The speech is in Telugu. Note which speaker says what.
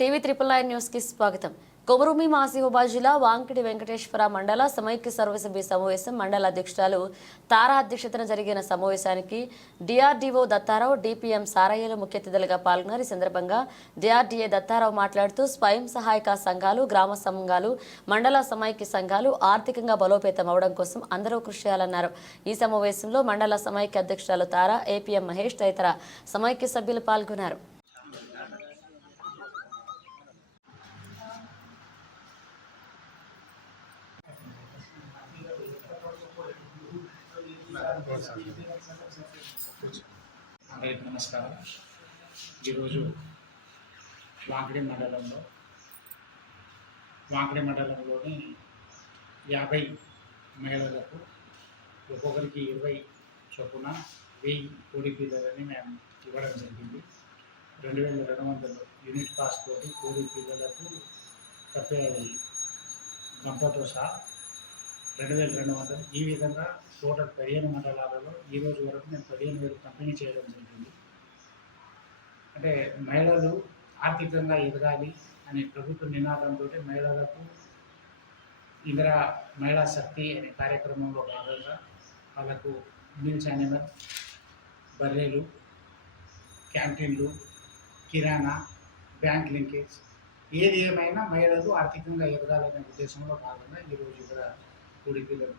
Speaker 1: టీవీ త్రిపుల్ నైన్ న్యూస్కి స్వాగతం. కొమరుమి మాసిహుబా జిల్లా వాంకిడి వెంకటేశ్వర మండల సమైక్య సర్వసభ్య సమావేశం మండల అధ్యక్షురాలు తారా అధ్యక్షతన జరిగిన సమావేశానికి డిఆర్డీఓ దత్తారావు డిపిఎం సారయ్యలు ముఖ్య అతిథులుగా పాల్గొన్నారు. ఈ సందర్భంగా డిఆర్డీఏ దత్తారావు మాట్లాడుతూ స్వయం సహాయక సంఘాలు గ్రామ సంఘాలు మండల సమైక్య సంఘాలు ఆర్థికంగా బలోపేతం అవడం కోసం అందరూ కృషి చేయాలన్నారు. ఈ సమావేశంలో మండల సమైక్య అధ్యక్షురాలు తారా ఏపీఎం మహేష్ తదితర సమైక్య సభ్యులు పాల్గొన్నారు.
Speaker 2: అందరికి నమస్కారం. ఈరోజు వాంకడి మండలంలో వాంకడి మండలంలోని యాభై మహిళలకు ఒక్కొక్కరికి ఇరవై చొప్పున వెయ్యి కోడి పిల్లలని మేము ఇవ్వడం జరిగింది. రెండు వేల రెండు వందలు యూనిట్ కాస్ట్ తోటి కోడి పిల్లలకు గంపతో సహా రెండు వేల రెండు వందలు ఈ విధంగా టోటల్ పదిహేను మండలాలలో ఈ రోజు వరకు నేను పదిహేను వేలు పంపిణీ చేయడం జరిగింది. అంటే మహిళలు ఆర్థికంగా ఎదగాలి అనే ప్రభుత్వ నినాదంతో మహిళలకు ఇందిరా మహిళా శక్తి అనే కార్యక్రమంలో భాగంగా వాళ్ళకు మిల్స్ యానిమల్ బర్రెలు క్యాంటీన్లు కిరాణా బ్యాంక్ లింకేజ్ ఏది ఏమైనా మహిళలు ఆర్థికంగా ఎదగాలనే ఉద్దేశంలో భాగంగా ఈరోజు ఇక్కడ కూడి పిల్లలు